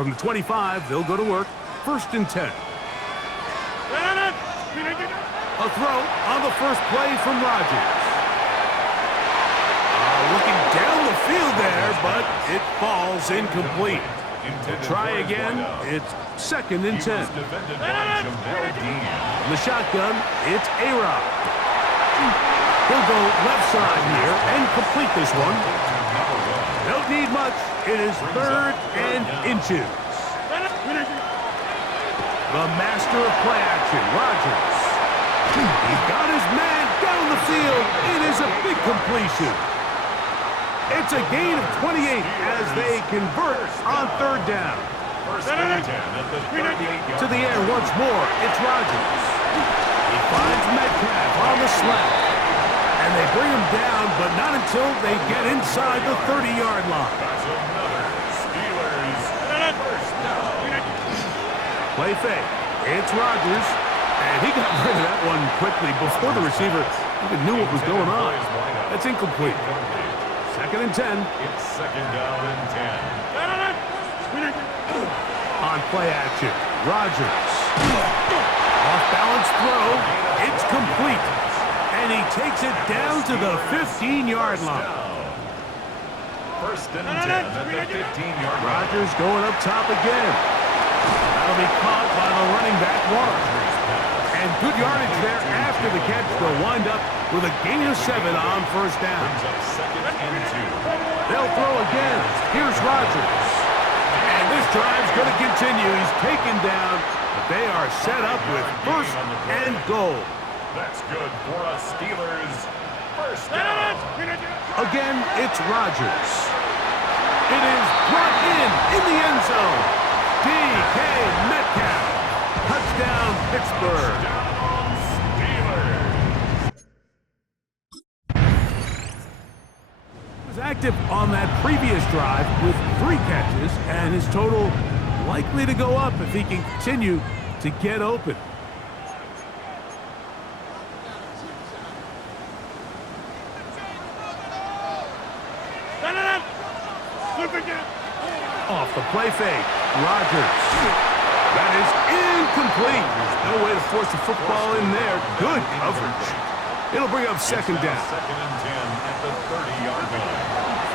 From the 25, they'll go to work. 1st and 10. A throw on the first play from Rodgers. Looking down the field there, but it falls incomplete. To try again, it's 2nd and 10. In the shotgun, it's A-Rod. He'll go left side here and complete this one. Don't need much. It is 3rd and inches. The master of play action, Rodgers. He's got his man down the field. It is a big completion. It's a gain of 28 as they convert on 3rd down. To the air once more, it's Rodgers. He finds Metcalf on the slant. And they bring him down, but not until they get inside the 30-yard line. Play fake. It's Rodgers. And he got rid of that one quickly before the receiver even knew what was going on. That's incomplete. 2nd and 10. It's 2nd down and 10. On play action, Rodgers. Off-balance throw. It's complete. And he takes it down to the 15-yard line. 1st and 10 at the 15-yard line. Rodgers going up top again. That'll be caught by the running back, Warren. And good yardage there after the catch. They'll wind up with a gain of 7 on 1st down. Brings up 2nd and 2. They'll throw again. Here's Rodgers. And this drive's going to continue. He's taken down, but they are set up with 1st and goal. That's good for us Steelers. 1st down. Again, it's Rodgers. It is brought in the end zone. DK Metcalf. Touchdown, Pittsburgh. He was active on that previous drive with 3 catches, and his total likely to go up if he can continue to get open. Off the play fake, Rodgers. That is incomplete. There's no way to force the football in there. Good coverage. It'll bring up 2nd down. 2nd and 10 at the 30-yard line.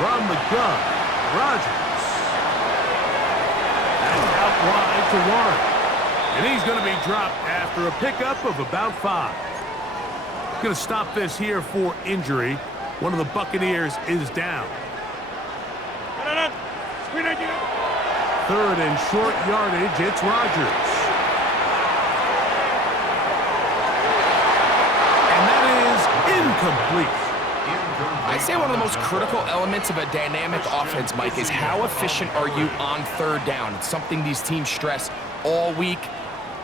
From the gun, Rodgers. And out wide to Warren. And he's going to be dropped after a pickup of about 5. Going to stop this here for injury. One of the Buccaneers is down. 3rd and short yardage, it's Rodgers. And that is incomplete. I say one of the most critical elements of a dynamic offense, Mike, is how efficient are you on 3rd down. It's something these teams stress all week.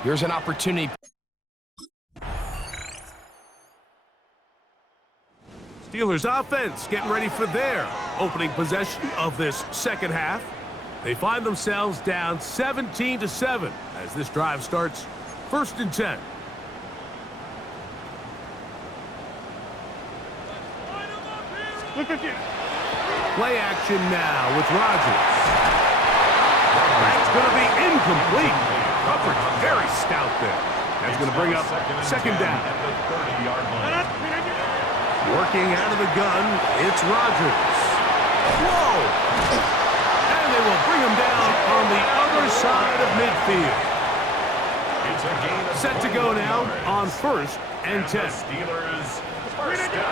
Here's an opportunity. Steelers offense getting ready for their opening possession of this 2nd half. They find themselves down 17-7 as this drive starts. 1st and 10. Play action now with Rodgers. That's going to be incomplete. Coverage very stout there. That's going to bring up 2nd down. Working out of the gun, it's Rodgers. Whoa! And they will bring him down on the other side of midfield. Set to go now on 1st and 10. Steelers 1st down.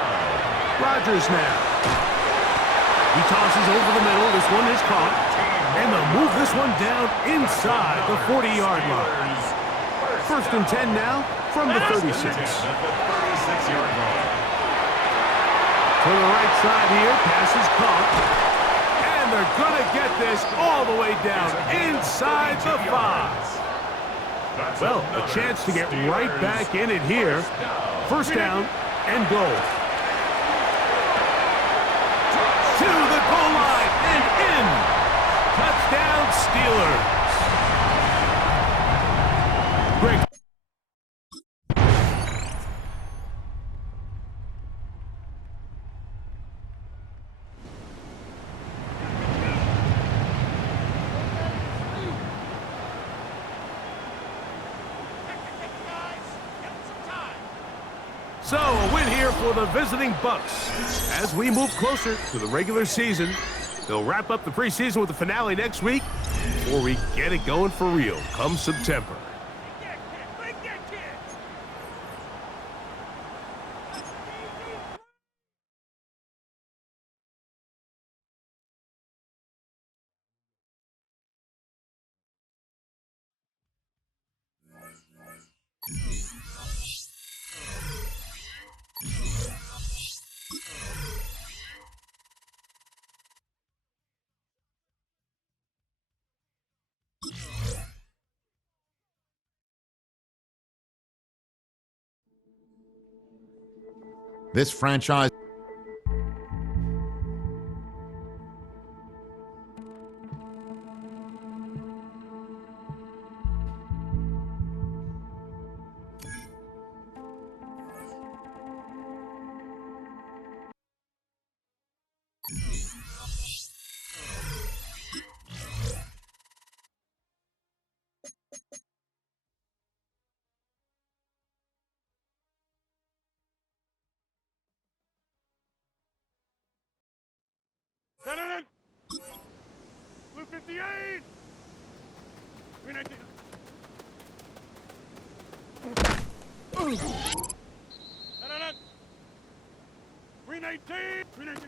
Rodgers now. He tosses over the middle. This one is caught. And they'll move this one down inside the 40-yard line. 1st and 10 now from the 36. To the right side here, pass is caught. And they're going to get this all the way down inside the 5. Well, a chance to get right back in it here. 1st down and goal. To the goal line and in. Touchdown, Steelers. Great. So, a win here for the visiting Bucks. As we move closer to the regular season, they'll wrap up the preseason with the finale next week before we get it going for real come September. This franchise. Blue 58! Green 18! Green 18! Green 18!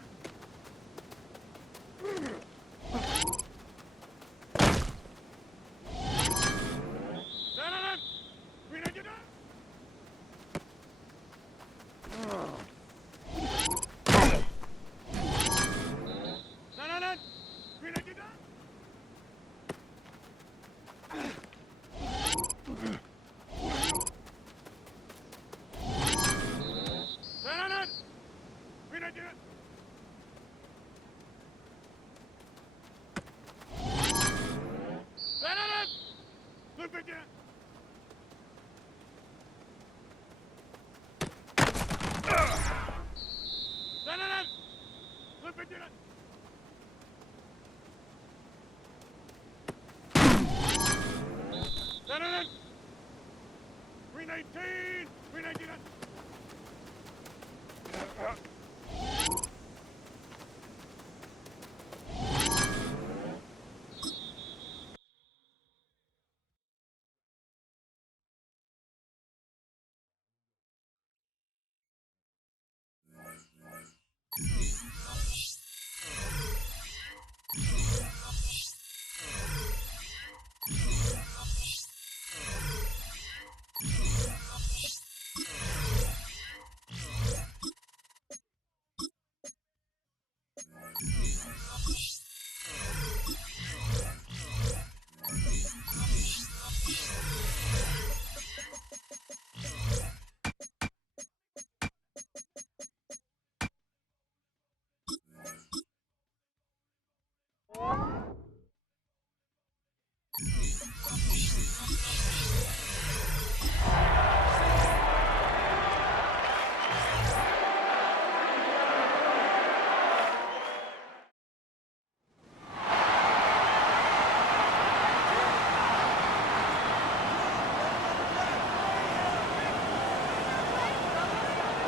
Green 19! Green 19!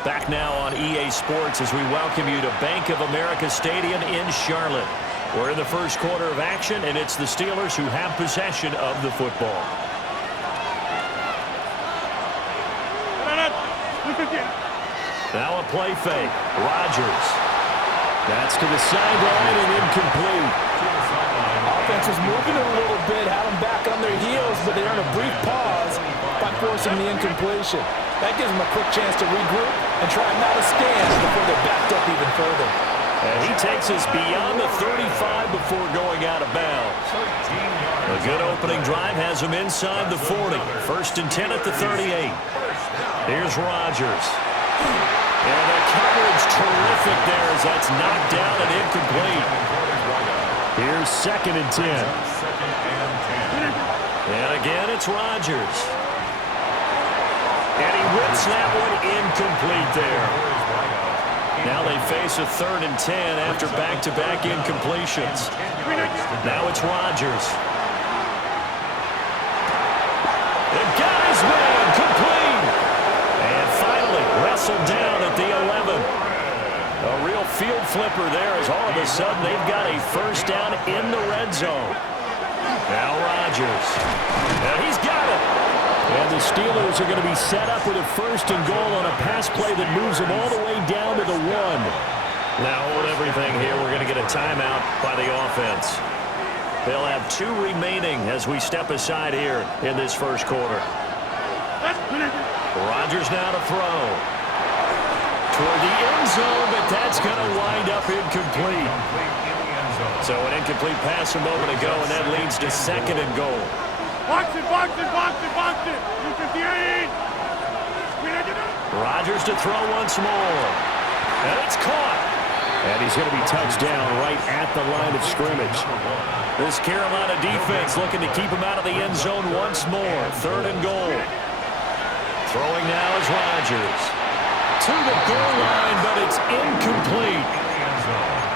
Back now on EA Sports as we welcome you to Bank of America Stadium in Charlotte. We're in the first quarter of action, and it's the Steelers who have possession of the football. Now a play fake. Rodgers. That's to the sideline and incomplete. Offense was moving a little bit, had them back on their heels, but they earned a brief pause by forcing the incompletion. That gives them a quick chance to regroup and try not a stand before they're backed up even further. And he takes us beyond the 35 before going out of bounds. A good opening drive has him inside the 40. First and 10 at the 38. Here's Rodgers. And the coverage terrific there as that's knocked down and incomplete. Here's second and 10. And again, it's Rodgers. And he whips that one incomplete there. Now they face a third and 10 after back-to-back incompletions. Now it's Rodgers. The guy's man complete. And finally, whistle down at the 11. A real field flipper there as all of a sudden they've got a first down in the red zone. Now Rodgers. And he's got it. And the Steelers are going to be set up with a first and goal on a pass play that moves them all the way down to the 1. Now hold everything here. We're going to get a timeout by the offense. They'll have 2 remaining as we step aside here in this first quarter. Rodgers now to throw. Toward the end zone, but that's going to wind up incomplete. So an incomplete pass a moment ago, and that leads to second and goal. Box it, box it, box it, box it. 258. Rodgers to throw once more. And it's caught. And he's going to be touched down right at the line of scrimmage. This Carolina defense looking to keep him out of the end zone once more. Third and goal. Throwing now is Rodgers. To the goal line, but it's incomplete.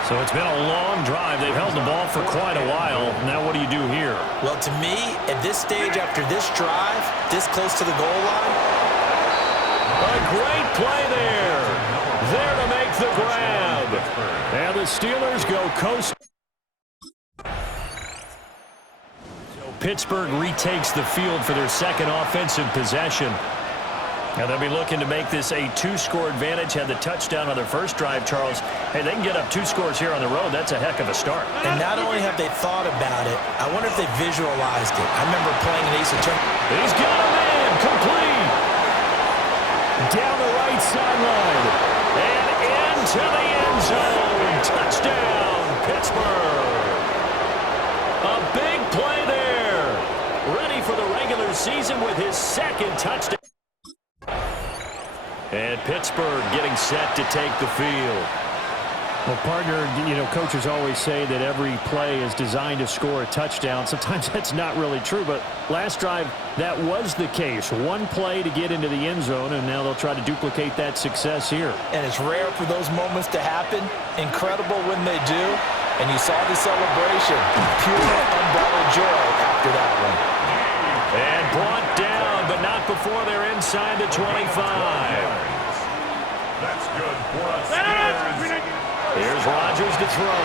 So it's been a long drive. They've held the ball for quite a while. Now what do you do here? Well, to me, at this stage after this drive, this close to the goal line. A great play there. There to make the grab. And the Steelers go coast. So Pittsburgh retakes the field for their second offensive possession. Now they'll be looking to make this a 2-score advantage. Had the touchdown on their first drive, Charles. Hey, they can get up 2 scores here on the road. That's a heck of a start. And not only have they thought about it, I wonder if they visualized it. I remember playing an Ace Attorney. He's got a man, complete. Down the right sideline. And into the end zone. Touchdown, Pittsburgh. A big play there. Ready for the regular season with his second touchdown. And Pittsburgh getting set to take the field. Well, partner, coaches always say that every play is designed to score a touchdown. Sometimes that's not really true, but last drive, that was the case. One play to get into the end zone, and now they'll try to duplicate that success here. And it's rare for those moments to happen. Incredible when they do. And you saw the celebration. Pure, unbridled joy after that one. And brought down, but not before they're inside the 25. That's good for us. Steelers. Here's Rodgers to throw.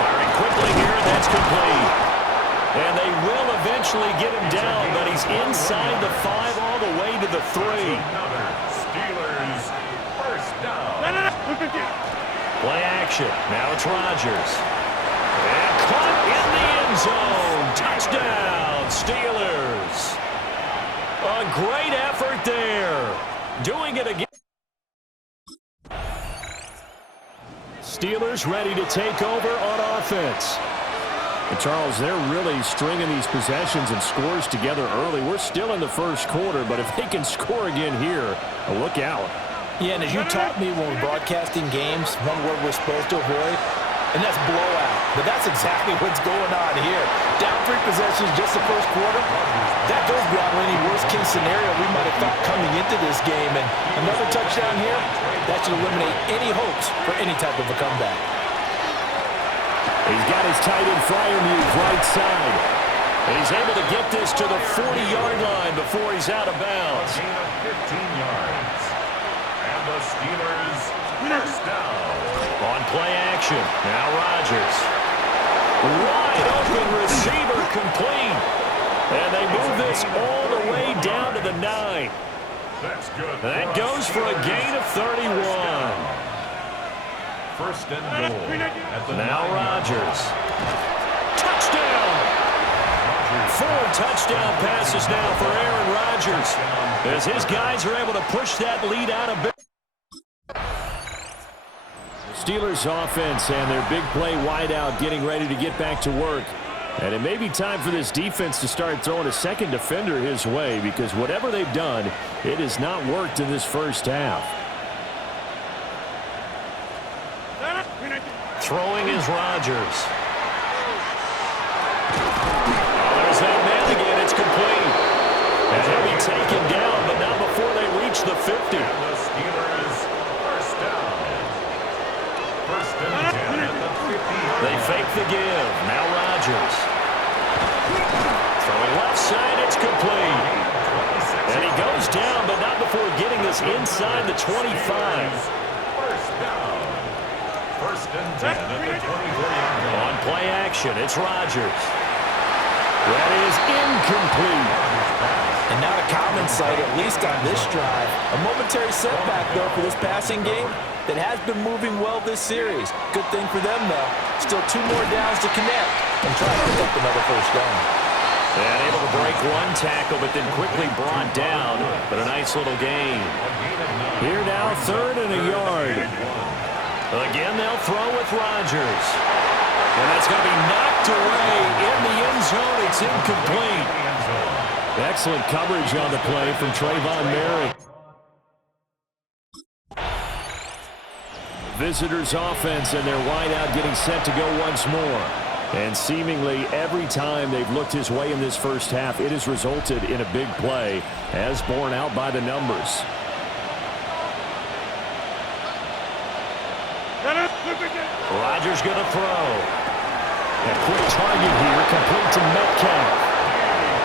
Firing quickly here, that's complete. And they will eventually get him down, but he's inside the 5 all the way to the 3. Another Steelers first down. Play action. Now it's Rodgers. And caught in the end zone. Touchdown, Steelers. A great effort there. Doing it again. Steelers ready to take over on offense. And Charles, they're really stringing these possessions and scores together early. We're still in the first quarter, but if they can score again here, look out. Yeah, and as you taught me when we're broadcasting games, one word we're supposed to avoid, and that's blowout. But that's exactly what's going on here. Down 3 possessions just the first quarter. That goes beyond any worst-case scenario we might have thought coming into this game. And another touchdown here, that should eliminate any hopes for any type of a comeback. He's got his tight end flyer move right side. And he's able to get this to the 40-yard line before he's out of bounds. Gain of 15 yards. And the Steelers first down. On play action. Now Rodgers. Wide open receiver complete. And they move this all the way down to the 9. That's good. That goes for a gain of 31. First and goal. At the Now 9 Rodgers. Touchdown. 4 touchdown passes now for Aaron Rodgers. As his guys are able to push that lead out a bit. Steelers offense and their big play wideout getting ready to get back to work. And it may be time for this defense to start throwing a second defender his way, because whatever they've done, it has not worked in this first half. Throwing is Rodgers. There's that man again. It's complete. And he'll be taken down, but not before they reach the 50. And the Steelers first down. First and 10 at the 50. They fake the give. Now Rodgers. Throwing left side, it's complete. And he goes down, but not before before getting this inside the 25. First down. First and 10 at the 24-yard line. On play action, it's Rodgers. That is incomplete. And not a common sight, at least on this drive. A momentary setback, though, for this passing game that has been moving well this series. Good thing for them, though. Still 2 more downs to connect and try to pick up another first down. And able to break one tackle, but then quickly brought down. But a nice little gain. Here now, 3rd and a yard. Again, they'll throw with Rodgers. And that's going to be knocked away in the end zone. It's incomplete. Excellent coverage on the play from Trayvon Merritt. Visitors offense and their wideout getting set to go once more. And seemingly every time they've looked his way in this first half, it has resulted in a big play, as borne out by the numbers. Rodgers going to throw. A quick target here, complete to Metcalf.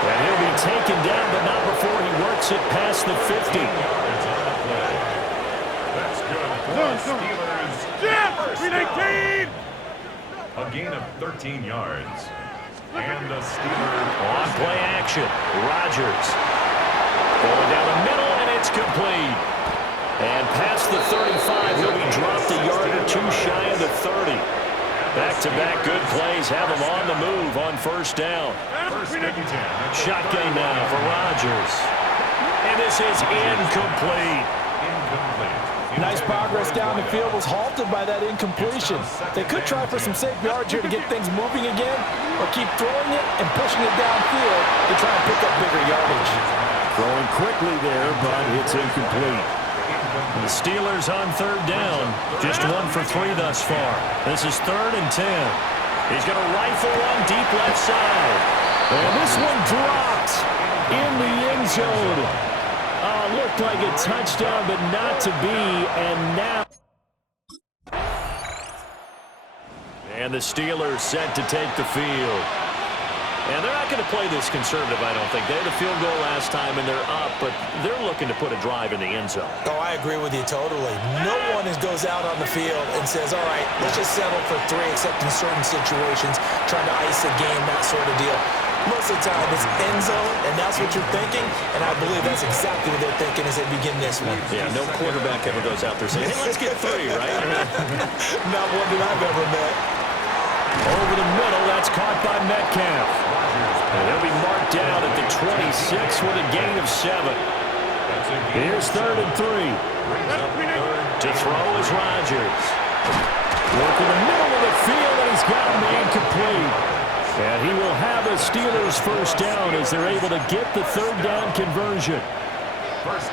And he'll be taken down, but not before he works it past the 50. That's good for Steelers. First down. A gain of 13 yards. And the Steelers on play action. Rodgers going down the middle, and it's complete. And past the 35, he'll be dropped a yard or 2 shy of the 30. Back-to-back good plays have him on the move on first down. Shotgun now for Rodgers. And this is incomplete. Nice progress down the field, was halted by that incompletion. They could try for some safe yards here to get things moving again, or keep throwing it and pushing it downfield to try and pick up bigger yardage. Throwing quickly there, but it's incomplete. The Steelers on 3rd down. Just 1 for 3 thus far. This is 3rd and 10. He's going to rifle one deep left side. And this one dropped in the end zone. Looked like a touchdown, but not to be, and now. And the Steelers set to take the field. And they're not going to play this conservative, I don't think. They had a field goal last time, and they're up, but they're looking to put a drive in the end zone. Oh, I agree with you totally. No one goes out on the field and says, all right, let's just settle for 3, except in certain situations, trying to ice a game, that sort of deal. Most of the time, it's end zone, and that's what you're thinking, and I believe that's exactly what they're thinking as they begin this one. Yeah, no quarterback ever goes out there saying, hey, let's get 3, right? Not one that I've ever met. Over the middle, that's caught by Metcalf. And they'll be marked down at the 26 with a gain of 7. Here's 3rd and 3. To throw is Rodgers. Work in the middle of the field, and he's got a man complete. And he will have a Steelers first down as they're able to get the 3rd down conversion.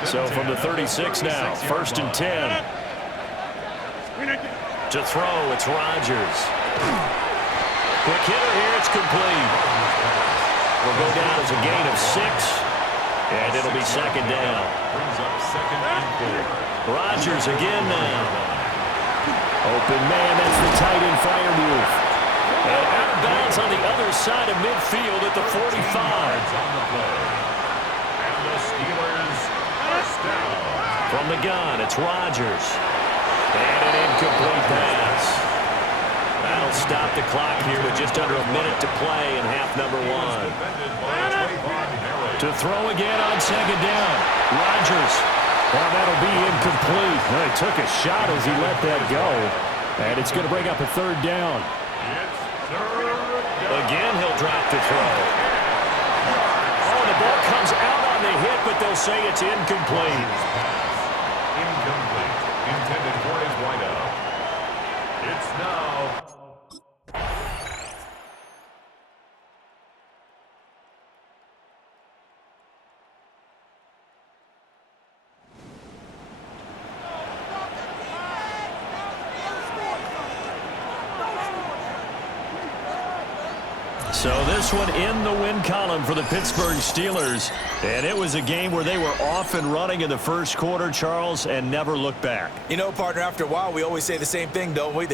So from the 36 now, 1st and 10. To throw, it's Rodgers. Quick hitter here, it's complete. Will go down as a gain of 6, and it'll be 2nd down. Rodgers again now. Open man, that's the tight end fire move. And out of bounds on the other side of midfield at the 45. And the Steelers first down. From the gun, it's Rodgers. And an incomplete pass. That'll stop the clock here with just under a minute to play in half number 1. To throw again on 2nd down. Rodgers. Well, that'll be incomplete. Well, he took a shot as he let that go. And it's going to bring up a 3rd down. Again, he'll drop the throw. Oh, the ball comes out on the hit, but they'll say it's incomplete. Incomplete. Intended for his wideout. It's now. So this one in the win column for the Pittsburgh Steelers. And it was a game where they were off and running in the first quarter, Charles, and never looked back. You know, partner, after a while, we always say the same thing, don't we?